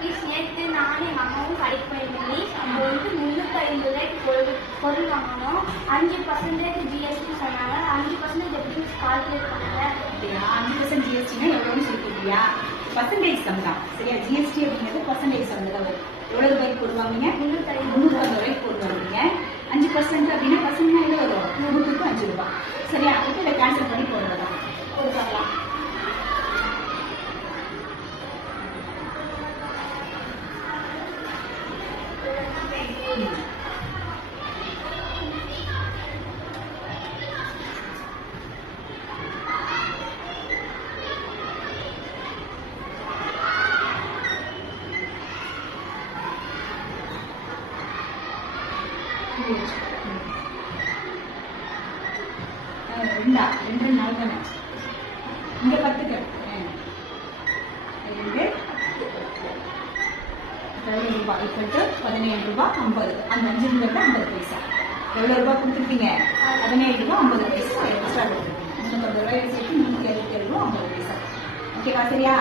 Please. நேற்று நானும் எங்கள் அம்மாவும் கடைக்கு போயிருந்தேன் ப்ளீஸ். அங்கே வந்து 350 ரூபாய்க்கு பொருள் வாங்கணும். 5% ஜிஎஸ்டி சொன்னாங்க. 5% எப்படி கால்குலேட் பண்ணாங்க? அப்படியா? 5% ஜிஎஸ்டினா எவ்வளோன்னு சொல்லிக்கிட்டியா? பர்சன்டேஜ் சம் தான் சரியா? ஜிஎஸ்டி அப்படிங்கிறது பர்சன்டேஜ் சம் தான் வரும். எவ்வளவு ரூபாய்க்கு போடுவாங்க? 350 ரூபாய்க்கு போடுவாங்க. 5% அப்படின்னா பர்சன்ட்னா எவ்வளோ வரும்? 100க்கு 5 ரூபாய் சரியா? அதுக்கு இதை கேன்சல் பண்ணி போடுறதான் கொடுக்கலாம். ரெண்டு நாள் தானே இங்க 10க்கு 2 ரூபாய் ஈக்குவல் 17 ரூபாய் 50. அந்த 5 50 பைசா. எவ்வளவு ரூபாய் கொடுத்துருப்பீங்க? 17 ரூபாய் 50 பைசா எக்ஸ்ட்ரா கொடுத்துருப்பீங்க. 350 ரூபாய் சேர்த்து 367 ரூபாய் 50 பைசா. ஓகேவா? சரியா?